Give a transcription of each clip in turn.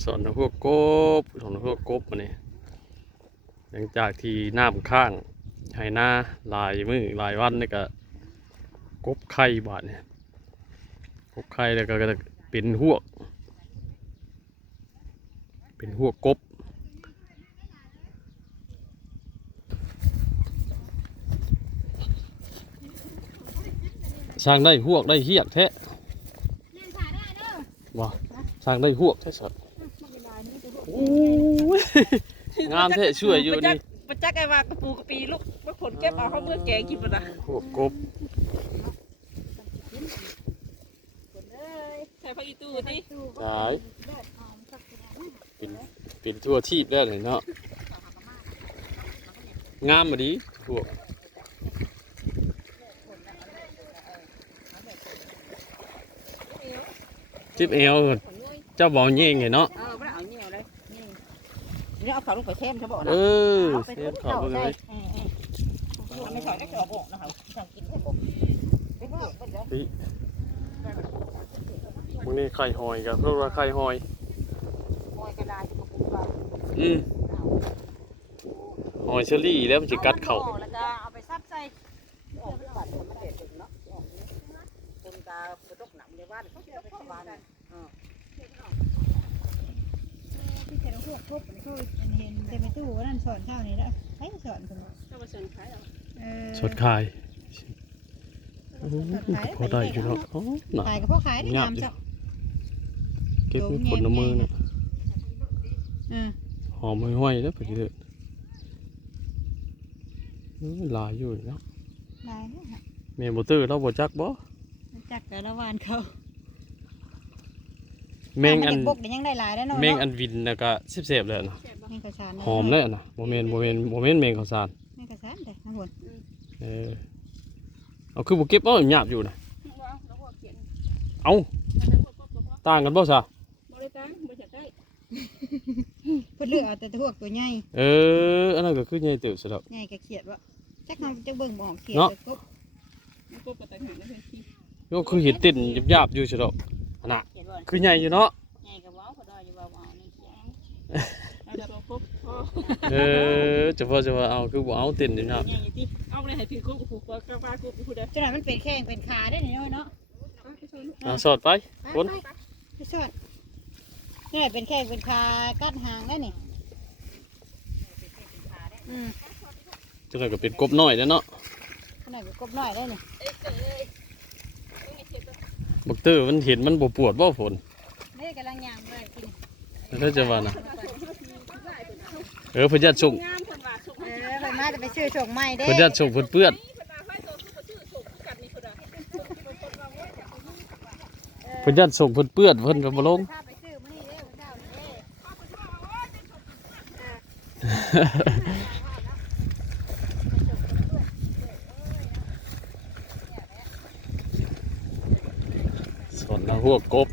สอนพวกกบสอนพวกกบมาเนี่ยหลังจากที่น้ำข้างให้หน้าหลายมื้อหลายวันนี่ก็กบไข่บาดเนี่ยกบไข่แล้วก็เป็นหวกกบสร้างได้หวกได้เหี้ยกแท้ว้าสร้างได้หวกแท้สัตว์โอ้ยงามแท้ช่วยอยู่นี่ประจักษ์ไอ้ว่ากระปูกระปีลูกมาขนเก็บเอาเขาเมื่อแกกินปะนะหวกกบใส่ผักอีตูดิใช่เป็นทั่วทีบแล้วเลยเนาะงามมาดีพวกจิ๊บเอวเจ้าบอกเงี้ยไงเนาะไม่เอาเงี้ยเลยนี่เอาเขาลงไปเทมใช่ป่ะนะเทมเขาเลยไม่ใส่ได้กระบอกนะครับสั่งกินได้บอกมึงนี่ไข่หอยกับพวกเราไข่หอยกระดาษกระปุกหอยเชอรี่แล้วมันจะกัดเข่าแล้วก็เอาไปซับใส่ออกไปก่อนมันเด็ดถึงเนาะคนตาไปตกหนังในบ้านเขาจะไปเข้าบ้านที่เจ้าพวกพบเขาเห็นแต่ไปตู้นั่นสอนเท่านี้แล้วใช้สอนคนก็มาสอนขายสดขายพอได้อยู่แล้วขายกับพ่อขายได้งามจ้ะเก็บผลน้ำมือนะหอมห้อยๆแล้วไปเรื่อยลายอยู่เนาะลายเนี่ยเมย์บอเตอร์เราบอจักบ่จักแต่ละวันเขาเมงอันยังได้ลายแล้วเนาะเมงอันวินนะก็เสียบเลยนะหอมเลยนะโมเมนต์เมงข้าวสารเมงข้าวสารแต่น้ำวนเอาคือบุกเก็บเอาหยาบอยู่นะเอาต่างกันบ่ซะเพื่อเลือกเอาแต่พวกตัวใหญ่อันนั้นก็คือใหญ่เติบสุดแล้วใหญ่กับเขียดวะจักมันจะเบิ่งบ่เขียดก็คือเห็ดติ่นหยาบอยู่สุดแล้วน่ะคือใหญ่อยู่เนาะจะพอเอาคือบ่เอาติ่นอยู่เนาะเอาเลยให้ถือกุ๊กผูกกระปากุ๊กผูกได้จังหวะมันเป็นแข้งเป็นขาได้เนาะสอดไปคนสอดนี่เป็นแข้งเป็นขากัดหางได้นี่จังหวะก็เป็นกบน้อยแล้วเนาะขนาดเป็นกบน้อยได้นี่บักเตอร์มันเห็นมันปวดบ่ฝนนี่กำลังย่างไปกินแล้วจะว่านะพญาส่งไปมาจะไปซื้อส่งใหม่เด้พญาส่งเปื้อนพญาส่งเปื้อนเพิ่นกับมาลงสอนนะพวกกบ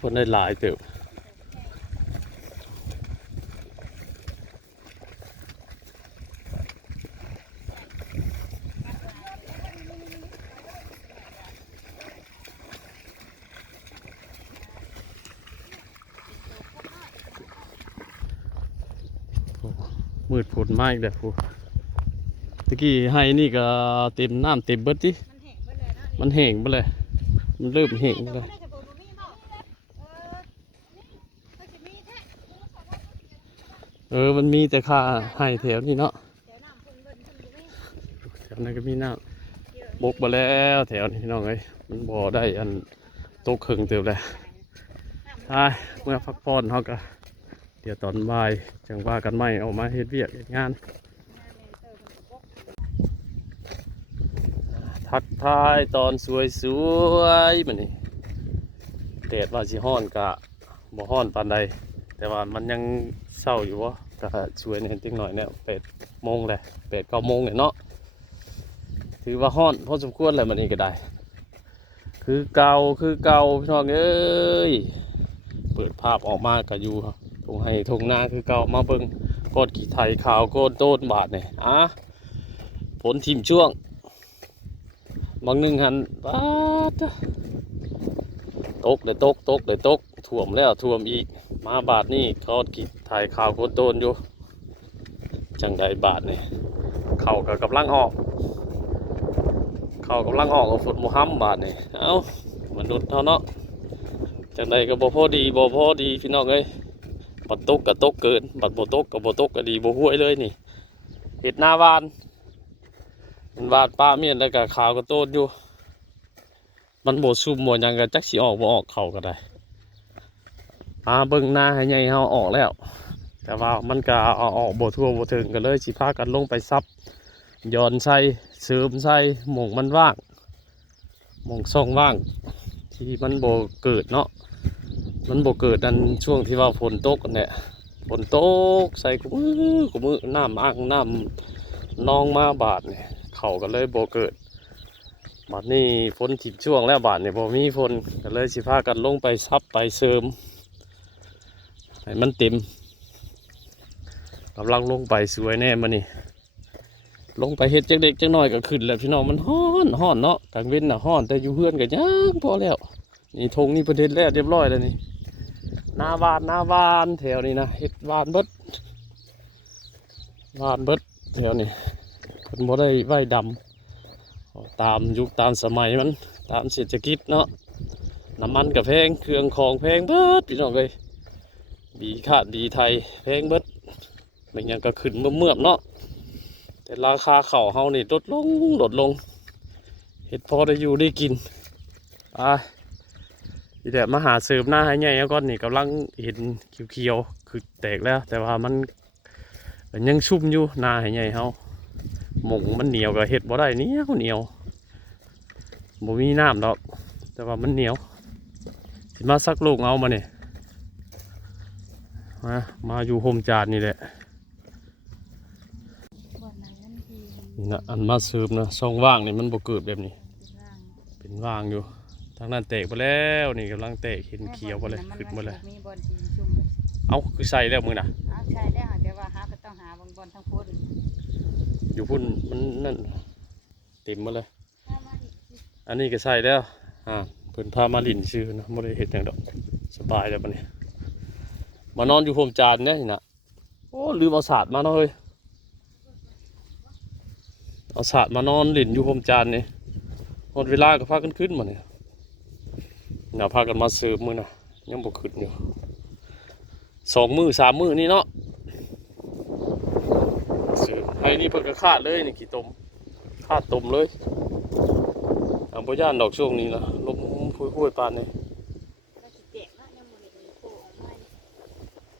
คนได้หลายเติบมืดฝนมากเลยพูตะกี้ให้นี่ก็เต็มน้ำเต็มเบิดที่มันแห้งไปเลยมันเริ่มแห้งไปเลยมันมีแต่ค่าให้แถวนี้เนาะแถวนั้นก็มีน้ำบกมาแล้วแถวนี้น้องเอ้ยมันบ่อได้อันโตครึ่งเติบเลยเมื่อพักผ่อนเขาก็เดี๋ยวตอนบ่ายจังว่ากันใหม่ออกมาเฮ็ดเวียกเฮ็ดงานทักทายตอนสวยๆมันนี่แดดว่าสิฮ้อนกะบ่ฮ้อนปานใดแต่ว่ามันยังเศร้าอยู่วะก็ช่วยในติ๊กหน่อยเนี่ย8 โมงเลย8-9 โมงเนี่ยเนาะถือว่าฮ้อนพอสมควรเลยมันนี่ก็ได้คือเก่าพี่น้องเอ้ยเปิดภาพออกมาก็อยู่ตรงให้ทงนาคือเก่ามาเบิ่งก้อนขี้ไถขาวก้นโต้นบาดเนี่ยผลทิ่มช่วงบางหนึ่งหันบาด ตกเลยตกท่วมแล้วท่วมอีกมาบาทนี่เขากินถ่ายข่าวโคตรโตนอยู่จังใดบาทนี่เขาก็กำลังออกเอาฝนมุฮัมบาทนี่เอ้ามนุษย์เท่าเนาะจังใดก็บ่พอดีพี่น้องเอ้ยบัดตกก็ตกเกินบัดบ่ตกก็บ่ตกก็ดีบ่ห่วยเลยนี่เฮ็ดหน้าวานมันวาดป้าเมียนแล้วก็ข่าวก็โตนอยู่มันบ่ซุ่มบ่หยังก็จักสิออกบ่ออกเขาก็ได้เบิ่งหน้าให้ใหญ่เฮาออกแล้วแต่ว่ามันก็เอาออกบ่ทั่วบ่ถึงก็เลยสิพากันลงไปซับย้อนใส่เสริมใส่หม่องมันว่างหม่องช่องว่างที่มันบ่เกิดเนาะมันบ่เกิดอันช่วงที่ว่าฝนตกกันแหละฝนตกใส่กูมือน้ำอ่างน้ำนองมาบาดนี่เขาก็เลยบ่เกิดบาดนี้ฝนถิบช่วงแล้วบาดนี่บ่มีฝนก็เลยสิพากันลงไปซับไปเสริมให้มันเต็มกำลังลงไปสวยแน่มานี่ลงไปเฮ็ดจักเด็กจักน้อยก็ขึ้นแล้วพี่น้องมันฮ้อนเนาะกลางเว้นน่ะฮ้อนแต่อยู่เพื่อนก็ยังพอแล้วนี่ธงนี่ประเด็นแล้วเรียบร้อยแล้วนี่หน้าบ้านแถวนี้นะเฮ็ดบ้านเบิดแถวนี้เพิ่นบ่ได้ไว้ดำตามยุคตามสมัยมันตามเศรษฐกิจเนาะน้ำมันก็แพงเครื่องของแพงเบิดพี่น้องเอ้ยดีไทยแพงเบิดมันยังก็ขึ้นเมื่อเนาะแต่ราคาข้าวเฮานี่ลดลงเฮ็ดพอได้อยู่ได้กินอีแต่มาหาเสริมหน้าให้ใหญ่แล้วก่อนนี่กำลังเห็นเขียวๆคือแตกแล้วแต่ว่ามันยังชุ่มอยู่หน้าให้ใหญ่เฮาหม่งมันเหนียวกับเห็ดบ่ได้เหนียวบ่มีน้ำดอกแต่ว่ามันเหนียวสิมาซักลูกเอามาเนี่ยมาอยู่โฮมจานนี่แหละนี่นะอันมาเสริมนะช่องว่างนี่มันบ่เกิดแบบนี้เป็นว่างอยู่ทางนั้นแตกไปแล้วนี่กำลังแตกเห็นเขียวไปเลยขึ้นมาเลยเอ้าคือใส่แล้วมือน่ะใช่แล้วแต่ว่าหาก็ต้องหาบนทั้งพุ่นอยู่พุ่นมันนั่นเต็มมาเลยอันนี้ก็ใส่แล้วเพิ่นพามาลินชื่อนะไม่ได้เห็นอย่างดอกสบายแล้วบัดนี้มานอนอยู่โฮมจานเนี่ยนะโอ้ลืมเอาศาสตร์มาเนาะเฮ้ยเอาศาสตร์มานอนลินอยู่โฮมจานนี่หมดเวลาก็พากันขึ้นมาเนี่ยพากันมาเสิร์ฟมือนะยังบ่ขึ้นอยู่2 มื้อ 3 มื้อนี่เนาะเสิร์ฟให้นี่เพิ่นก็คาดเลยนี่ขี้ต้มคาดต้มเลยบ่ย่านดอกช่วงนี้นะลมพุ่ยๆปานนี่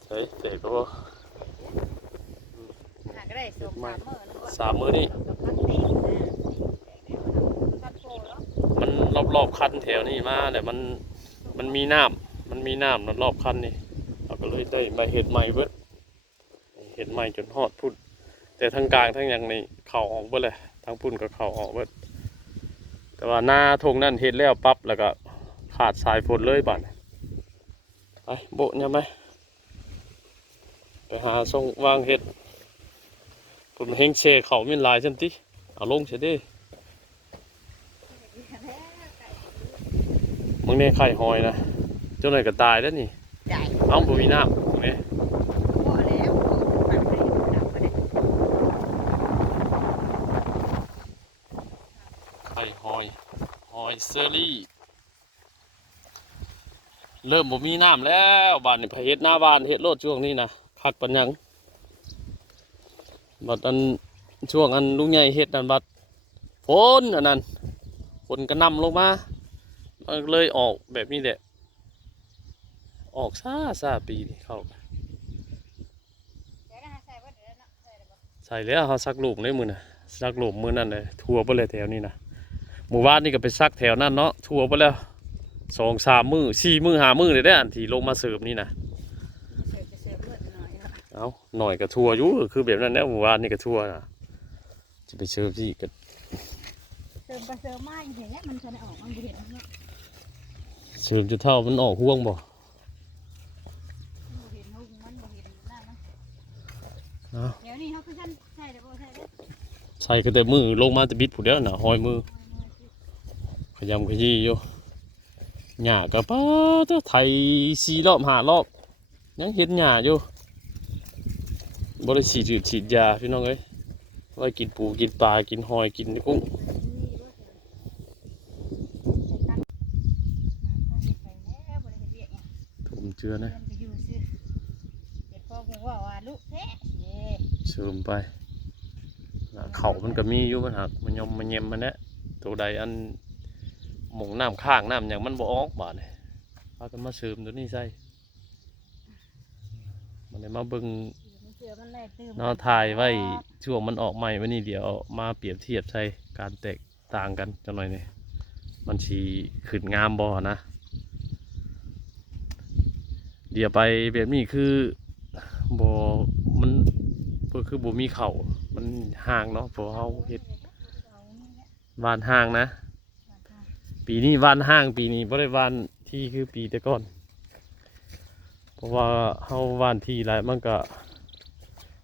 เฮ้ยเตะก็บ่3 มื้อนี่มันรอบๆคันแถวนี้มาแต่มันมีน้ำรอบคันนี่เราก็เลยได้มาเห็ดใหม่เบิดเห็ดใหม่จนฮอดพุ่นแต่ทางกลางทั้งอย่างนี้เข่าออกเบิดเลยทางพุ่นก็เข่าออกเบิดแต่ว่าหน้าทงนั่นเห็ดแล้วปั๊บแล้วก็ขาดสายฝนเลยบัดไปโบะเนี่ยไหมไปหาส่งวางเห็ดผมเฮงเชเขามีลายจังติเอาลงเฉยดิมึงเนี่ยไข่หอยนะเจ้าหน่อยก็ตายแล้วนี่เอ้าบ่มีน้ำตรงนี้ไข่หอยเซอรี่เริ่มบ่มีน้ำแล้วบ้านนี่พะเฮ็ดหน้าบ้านเฮ็ดโลดช่วงนี้นะคักปัญญังบัดอันช่วงอันลุงใหญ่เฮ็ดนั่นบัดฝนอันนั้นฝนกระนำลงมามันเลยออกแบบนี้แหละออกซาปีนี่เข้าใส่แล้วเขาซักลูกในมือนะซักลูกมือนั่นเลยทัวร์ไปเลยแถวนี้นะหมู่บ้านนี่ก็ไปซักแถวนั่นเนาะทัวร์ไปแล้ว2-3 มื้อ4 มื้อ5 มื้อเลยได้อันที่ลงมาเสิร์ฟนี่นะเอาหน่อยก็ทัวร์อยู่คือแบบนั้นแล้วหมู่บ้านนี่ก็ทัวร์นะจะไปเสิร์ฟที่ก็เสริมไปเสริมมาอย่างเงี้ยมันจะได้ออกมันเห็นเนาะเสริมจะเท่ามันออกห่วงบ่เดี๋ยวนี้เขาคือท่านใช่เดี๋ยวใส่ก็แต่มือลงมาจะบิดผู้เดียวน่ะหอยมือขยำขยี้อยู่ หญ้าก็ป้าเจ้าไถ4 รอบ5 รอบยังเห็นหญ้าอยู่บ่ได้ฉีดยาพี่น้องเอ้ยไว้กินปูกินปลากินหอยกินกุ้งถุมเจือนะเสริมไปเขามันก็มีอยู่มันหักมันยอมมันเย็มมันแหละตัวใดอันหมงน้ำข้างน้ำอย่างมันบ่ออกบาดนี่พากันมาเสริมตัวนี้ใส่มันได้มาเบิ่งเนาะถ่ายไว้ช่วงมันออกใหม่วันนี้เดี๋ยวมาเปรียบเทียบใส่การแตกต่างกันจังหน่อยนี่มันสีขึ้นงามบ่นะเดี๋ยวไปแบบนี้คือบ่มันก็คือบ่มีเข่ามันห่างเนาะเพราะเขาเฮ็ดวานห่างนะปีนี้วานห่างปีนี้บ่ได้วานที่คือปีแต่ก่อนเพราะว่าเฮาวานที่หลายมันก็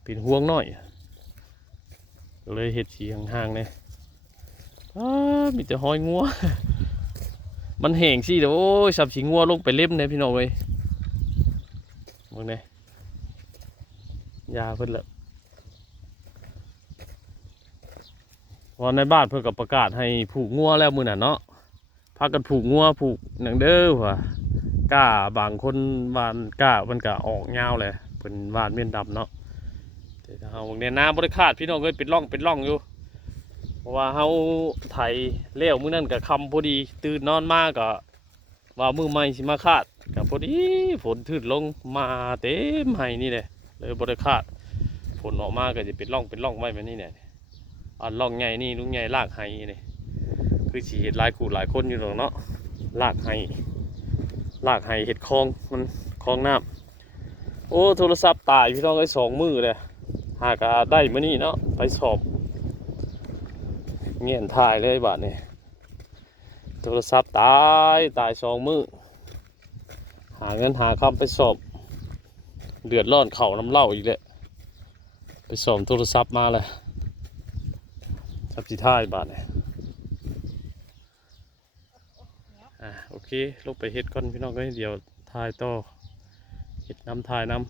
เป็นห่วงน้อยเลยเฮ็ดสีห่างๆเนี่ยมีแต่หอยงัว มันแห้งสิเดี๋ยวโอ้ยสับสีงัวลงไปเล็บเนี่ยพี่น้องเว้ยมองเนี่ยยาเพิ่นละวันในบ้านเพิ่นก็ประกาศให้ผูกงัวแล้วมื้อน่ะเนาะพากันผูกงัวผูกหนังเด้อว่ะกล้าบางคนวานกล้ามันก็ออกยาวเลยเพิ่นวานเมียนดำเนาะแต่เฮาเนี่ยน้ำบ่ได้ขาดพี่น้องเอ้ยเป็นร่องอยู่เพราะว่าเฮาไถเลี้ยวมื้อนั้นก็ค่ำพอดีตื่นนอนมาก็ว่ามื้อใหม่สิมาขาดก็พอดีฝนถึกลงมาเต็มให้นี่แหละเลยบ่ได้ขาดฝนออกมาก็จะเป็นร่องไว้แบบนี้เนี่ยอันร่องใหญ่นี่ลุงใหญ่ลากให้นี่คือสิเฮ็ดหลายคู่หลายคนอยู่ดอกเนาะลากให้เฮ็ดคลองมันคลองน้ำโอ้โทรศัพท์ตายพี่น้องเอ้ย2 มื้อเลยหากได้มื้อนี้เนาะไปสอบเงียนถ่ายเลยบาดนี้โทรศัพท์ตาย2 มื้อหาเงินหาคำไปสอบเดือดร้อนเข่าน้ำเหล้าอีกแล้วไปสอบโทรศัพท์มาเลยทับสิท่ายบาดนี้โอเคลงไปเฮ็ดก่อนพี่น้องก็เดี๋ยวถ่ายต่อเฮ็ดน้ำถ่ายน้ำ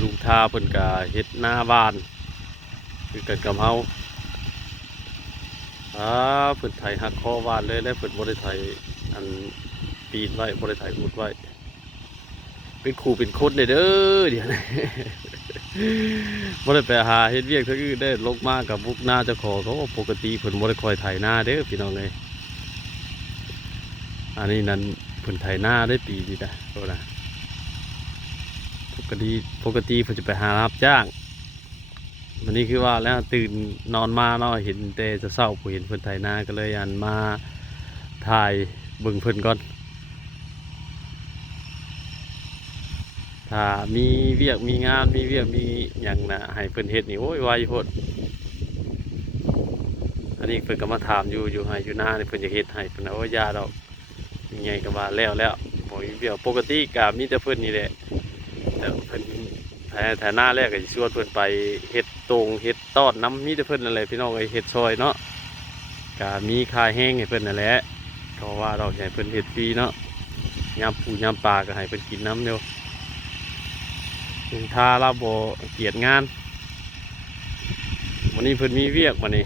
ลุงทาเพิ่นกะเฮ็ดหน้าบ้านคือกันกับเฮาเพิ่นไถหักคอบ้านเลยแล้วเพิ่นบ่ได้ไถอันปีนไว้บ่ได้ไถอุดไว้เป็นขู่เป็นคนเด้อเดี๋ยวนี้ บ่ได้ไปหาเฮ็ดเวียกทั้งอื่นได้ลงมากับบุกหน้าเจ้าของเขาปกติเพิ่นบ่ได้คอยไถหน้าเด้อพี่น้องเอ้ยอันนี้นั่นเพิ่นไถหน้าได้ปีนี้นะโตนะปกติเพิ่นจะไปหารับจ้างวันนี้คือว่าแล้วตื่นนอนมาเนาะเห็นแต่จะเศร้าผู้เห็นเพิ่นไถนาก็เลยอันมาถ่ายเบิ่งเพิ่นก่อนถ้ามีเวียกมีงานมีเวียกมีอย่างนะให้เพิ่นเฮ็ดนี่โอ้ยไวโพดอันนี้เพิ่นก็มาถามอยู่ให้อยู่หน้านี่เพิ่นจะเฮ็ดให้เพิ่นโอ้ยยาดอกยังไงก็ว่าแล้วบ่มีเวียกปกติก็มีแต่เพิ่นนี่แหละแต่เพิ่นแถวหน้าแรกก็จะชวนเพื่อนไปเฮ็ดตรงเฮ็ดตอดน้ำมีแต่เพื่อนนั่นแหละพี่น้องไอ้เฮ็ดซอยเนาะก็มีคาแห้งให้เพื่อนนั่นแหละเพราะว่าเราให้เพื่อนเฮ็ดฟรีเนาะยามปูยามปลาก็ให้เพื่อนกินน้ำเดียวถึงท่าเราบ่เกียรติงานวันนี้เพื่อนมีเวียกวันนี้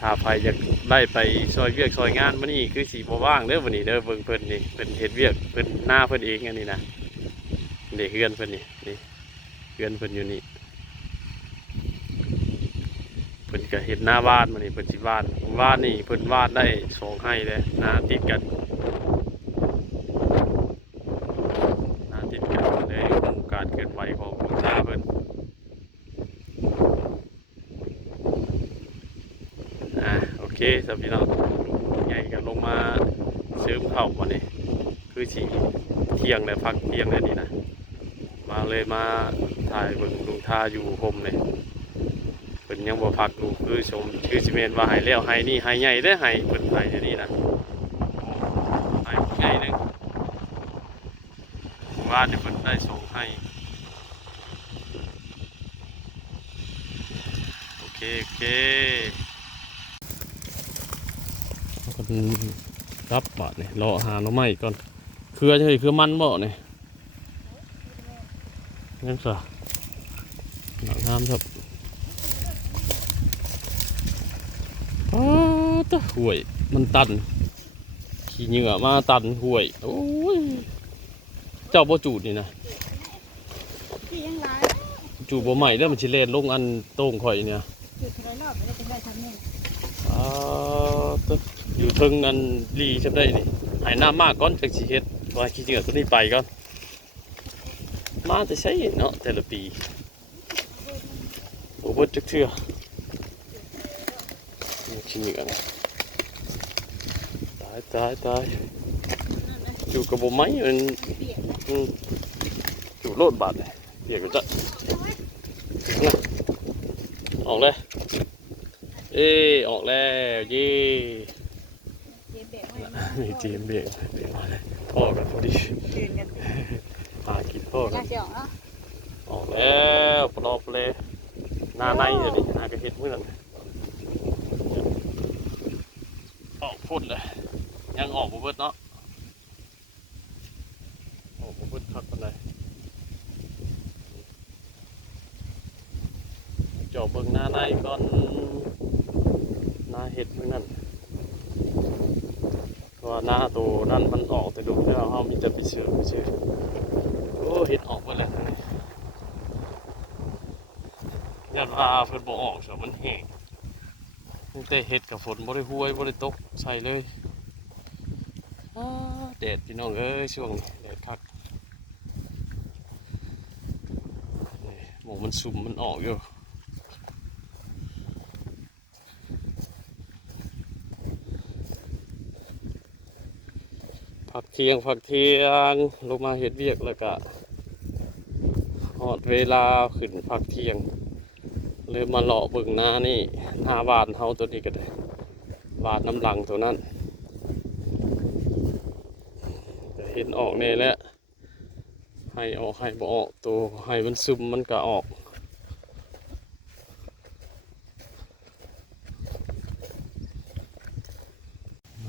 ถ้าใครจะได้ไปซอยเวียกซอยงานวันนี้คือสีบ่ว่างเด้อวันนี้เด้อเบิ่งเพื่อนนี่เพื่อนเฮ็ดเวียกเพื่อนหน้าเพื่อนเองอันนี้นะเด็กเฮือนเพิ่นนี่เฮือนเพิ่นอยู่นี่เพิ่นก็เห็นหน้าบ้านมานี่เพิ่นสิวาดนี่เพิ่นวาดได้2 ไร่เลยหน้าติดกันเลยการเคลื่อนไหวของลุงชาเพิ่นโอเคสำหรับพี่น้องใหญ่ก็ลงมาเสริมเข้ามานี่คือสิเที่ยงเลยพักเที่ยงเลยนี่นะมาเลยมาถ่ายเบิ่งลุงทาอยู่โฮมเลยเป็นยังบ่พักดูคือชมชื่อซีเมนว่าให้เลี้ยวให้นี่ให้ใหญ่ได้ให้เพิ่นให้เดี๋ยวนี้นะให้ใหญ่นึงว่าเดี๋ยวเพิ่นได้2 ให้โอเค รับบาดนี่รอหาหน่อไม้ก่อนเครือเฉยคือมันบ่นี่งั้นซะหนักงามครับอ้าวตะห่วยมันตันขี้เหงื่อมาตันห่วยโอ้ยเจ้าบ่จูดนี่นะ ที่ยังหลาย จูดบ่ใหม่แล้วมันสิเล่นลงอันโต้งข่อยเนี่ย จุดเท่าไรรอบไม่ได้เป็นได้ทำนี่ อ้าวตะอยู่เทึงอันลีจำได้นี่ให้น้ำมากก่อนจักสิเฮ็ดว่าขี้เหงื่อตัวนี้ไปก่อนมาแต่ใช้เนาะแต่ละปีบ่เบิดจักเทื่อนี่ขี้เหงื่อนะตายจูดกับบ่ไหม้มันจูดโลดบาดเลยเปียกก็จะนะออกเลยออกแล้วเย่ เจ็บแบบไม่ มีจีมเบี่ยงมาเลยพ่อกันพอดี ตื่นกัน หากินพ่อกั น่าน เสียงเนาะ ออกแล้วปลอบเลยหน้าในเดี๋ยวนี้หน้ากระเห็ดมือนั่นออกพุ่นเลยยังออกบ่เบิดเนาะออกบ่เบิดคักปานใดเจาะเบิ่งหน้าในก่อนหน้าเห็ดมือนั่นเพราะว่าหน้าตัวนั่นมันออกแต่ดูแล้วเฮามีแต่ไปเชื่อโอ้เห็ดออกไปแล้วยันว่าเพิ่นบ่ออกซะมันแห้งมีแต่เห็ดกับฝนบ่ได้ห้วยบ่ได้ตกใส่เลยแดดพี่น้องเอ้ยช่วงนี้แดดคักนี่หมองมันซุ่มมันออกอยู่ผักเที่ยงลงมาเฮ็ดเวียกแล้วก็ฮอดเวลาขึ้นผักเที่ยงเลยมาเลาะเบิ่งหน้านี่หน้าบ้านเฮาตัวนี้ก็ได้บ้านน้ำหลังตัวนั้นจะเห็นออกแน่แล้วให้ออกให้บ่ออกตัวให้มันซึมมันก็ออก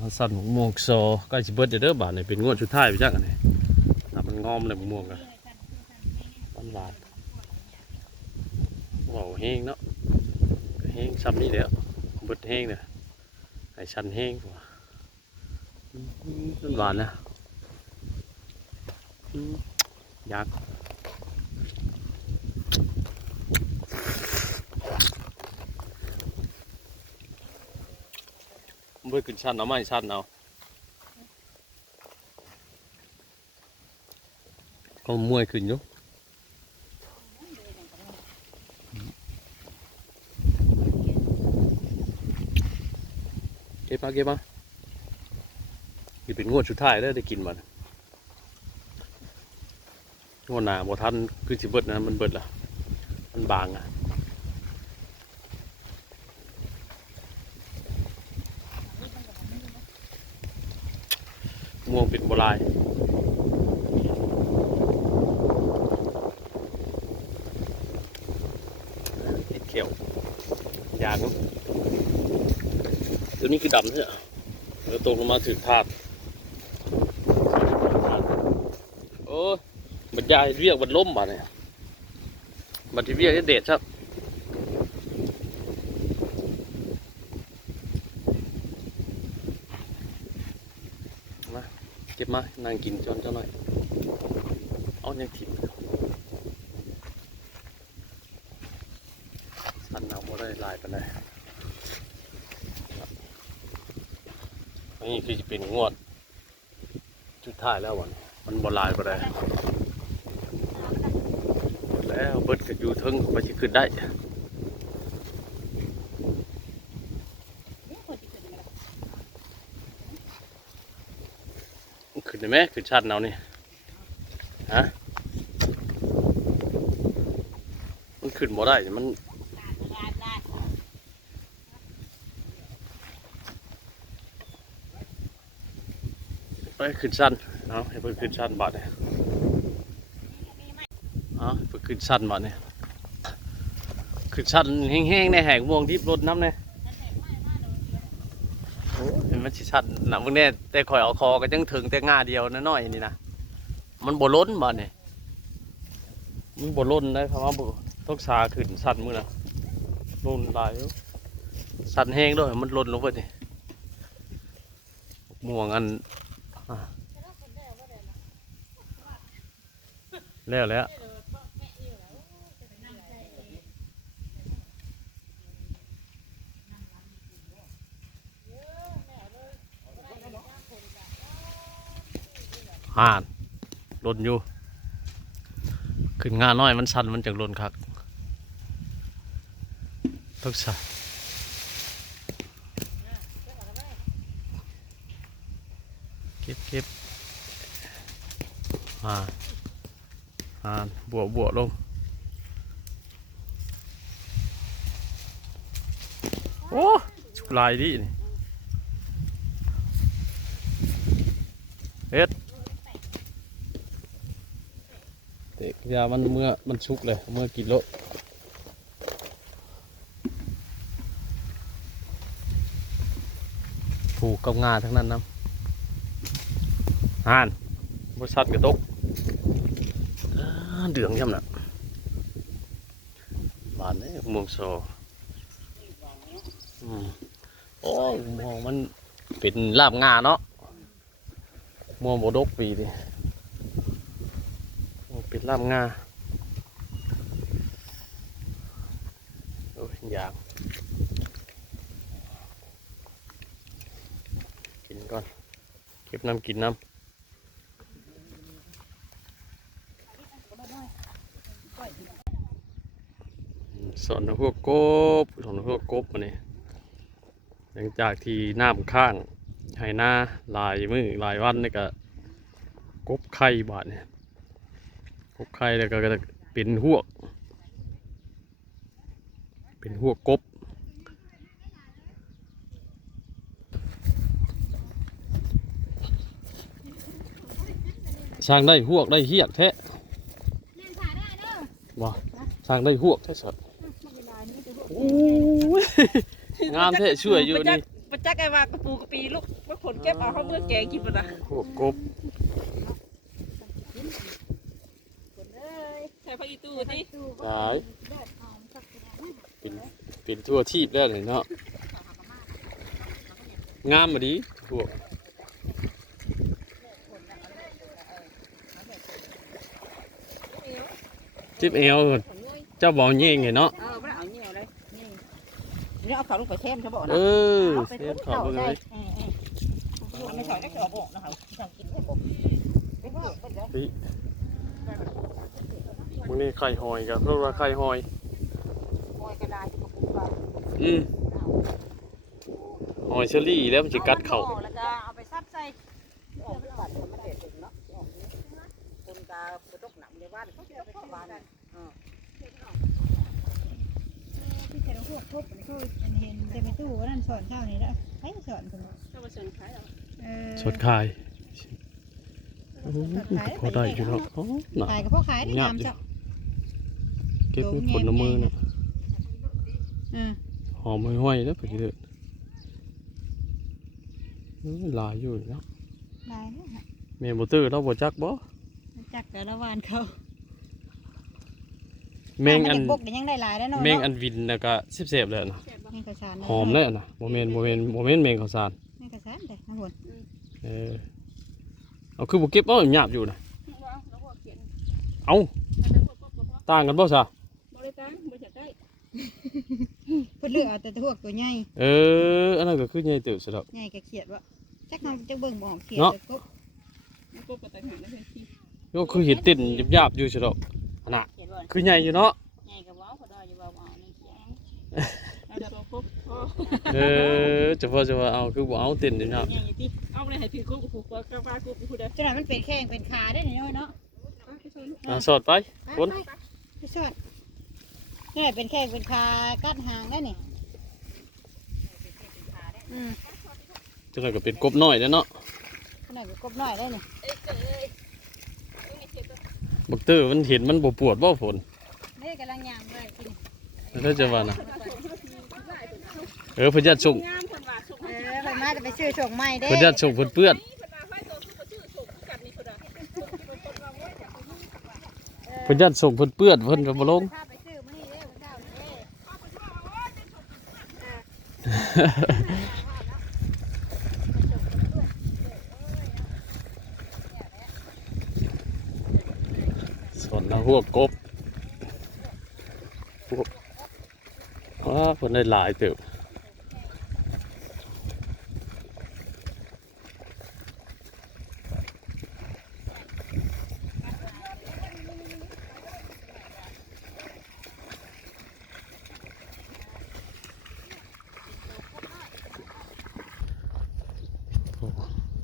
มาสั่นหมกม่วงโซใกล้สิเบิดเด้อบาดนี่เป็นงวดสุดท้ายไปจักอันนี้น่ะมันงอมเลยหมกม่วงกันหวานว้าวแห้งเนาะแห้งซ้ำนี่แล้วเบิดแห้งเนี่ยให้ชันแห้งกว่ามันหวานนะอยากเบิดขึ้นชันเอาไม่ชันเอาก็มวยขึ้นอยู่เก็บมานี่เป็นงวดสุดท้ายแล้วได้กินมันงวดหน้าบ่ทันคือสิเบิดนะมันเบิดละมันบางอ่ะม่วงเป็นโบราณเห็ดเขียวยางตัวนี้คือดำใช่ไหมแล้วตกลงมาถือถาดโอ้บรรยายเรียกมันล้มบ่เนี่ยบัดที่เรียกเด็ดครับมาเก็บมานั่งกินจนเจ้าหน่อยเอาเนี่ยถิ่นสันเอาบ่ได้ลายไปเลยนี่คือจะเป็นงวดจุดท้ายแล้ววันมันบอลายไปเลยแล้วเบิดกับอยู่ทึงไปที่ขึ้นได้ขึ้นได้ไหมขึ้นชัดเอานี่ฮะมันขึ้นบ่ได้มันไปขึ้นชันเอาให้เพิ่นขึ้นชันบาดเนี่ยเอาเพิ่นขึ้นชันบาดเนี่ยขึ้นชันแห้งๆในแหงม่วงดิบรถน้ำเนี่ยเห็นไหม มันสิชัดนะมึงแน่แต่ข่อยเอาคอก็ยังถึงแต่ง่าเดียวน้อยๆนี่นะมันบ่ล้นบ่เนี่ยมันบ่ล้นได้เพราะว่าบ่ต้องสาขึ้นสั่นมือนะล้นหลายอยู่สั่นแห้งด้วยมันล้นลงไปนี่ม่วงอันแล้วห่านล้นอยู่ขึ้นงาน้อยมันสั่นมันจากล้นคักต้องสาเก็บบวกลงโอ้ชุกลายดินี่เด็กยามันเมื่อมันชุกเลยเมื่อกินโลผูกกับงาทั้งนั้นนะห่านบริษัทกระตกเดืองย่ำน่ะบานนี้มองโซโอ้ยมองมันเป็นลาบงาเนาะมองบดกปีดิเป็นลาบงาโอ้ยอยากกินก่อนเก็บน้ำกินน้ำสอนพวกกบมาเนี่ยหลังจากที่น้ำข้างให้หน้าหลายมื้อหลายวันนี่ก็กบไข่บาดเนี่ยกบไข่แล้วก็เป็นหวกกบสร้างได้หวกได้เหี้ยกแท้บ่สร้างได้หวกแท้สัตว์โอ้ยงามแท้ช่วยอยู่นี่ประจักษ์ไอ้ว่ากระปูกระปีลูกว่าผลเก็บเอาเขาเมื่อแกงกินมันนะ หวกกบใส่ผักอีตูสิ ตายเป็นทั่วทีบแล้วเนาะงามมาดีพวกจิ๊บเอวเจ้าบอกเงี้ยไงเนาะไม่เอาเงี้ยเลยนี่เอาเขาลงไปเช่มใช่ป่ะนะเสียขอบเลยไม่ใช่ก็เอาบอกนะครับสั่งกินไม่บอกมึงนี่ไข่หอยกับพวกเราไข่หอยกระดาษหอยเชอรี่แล้วมันจะกัดเข่าแล้วก็เอาไปซับใส่ออกบัตรมันเด็ดถึงเนาะคนกาไปตกหนังในบ้านเขาจะไปทำบ้านที่เจ้าพวกทบเขาเห็นเต็มไปตู้นั่นสอนเช้านี้แล้วใช้สอนคนเขาไปสอนขายหรอสดขายพอได้อยู่แล้วขายกับพ่อขายได้งามจ้ะเก็บผลมือนะหอมห้อยแล้วไปเรื่อยลายอยู่แล้วลายเนี่ยเมย์บตื้อเราบจักบ่จักแต่ละวันเขาเมงอันยังได้ลายแล้วเนาะเมงอันวินแล้วก็เสียบเลยนะหอมเลยนะโมเมนต์เมงข้าวสารเมงข้าวสารเลยนะคุณเอาคือบุกเก็บเอาหยาบอยู่นะเอาต่างกันบ่ซะเพื่อเลือกเอาแต่ตัวตัวใหญ่อันนั้นก็คือใหญ่เติบสุดแล้วใหญ่ก็เขียดวะจักเขาจะเบิ่งบ่เขียดก็ปตัดหางได้เลยที่ก็คือเห็ดติ่นหยาบอยู่สุดแล้วน่ะคือใหญ่อยู่เนาะใหญ่กับว้าวเขาได้อยู่ว้าวในเขียงจะว่าเอาคือบ่เอาติ่นอยู่เนาะเอาเลยให้ถือกุ้งผูกกระปากุ้งผูกได้จังหวะมันเป็นแข้งเป็นขาได้น้อยเนาะสอดไปคนสอดนี่เป็นแข้งเป็นขากัดหางได้นี่จังไรก็เป็นกบน้อยแล้วเนาะขนาดกบน้อยได้นี่บักเตอร์มันเห็นมันปวดบ่ฝนนี่กำลังยามเลยแล้วจะว่านะพญาส่งไปมา าจะไปซื้อส่งใหม่เด้ เพิ่นจะส่งเพิ่นเปื้อนเพิ่นจะส่งเพิ่นเปื้อนเพิ่นก็บ่ลง ถ้าไปซื้อมื้อนี้เด้อเจ้านี่เด้ ส่วนละหัวกบพวกเพิ่นได้หลายเติบ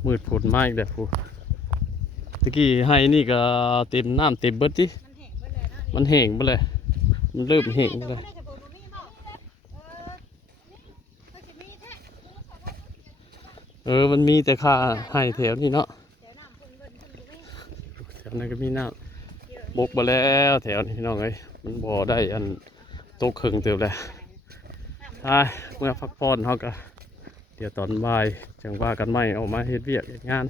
มืดผลมากเลยพูตะกี้ให้นี่ก็เต็มน้ำเต็มเบิดติมันแห้งไปเลยมันเริ่มแห้งไปเลยมันมีแต่ค่าให้แถวนี้เนาะแถวนั้นก็มีน้ำบกมาแล้วแถวนี้พี่น้องเอ้ยมันบ่ได้อันโตครึ่งเติบเลยเมื่อพักผ่อนเขาก็เดี๋ยวตอนบ่ายจังว่ากันใหม่ออกมาเฮ็ดเวียกเฮ็ดงาน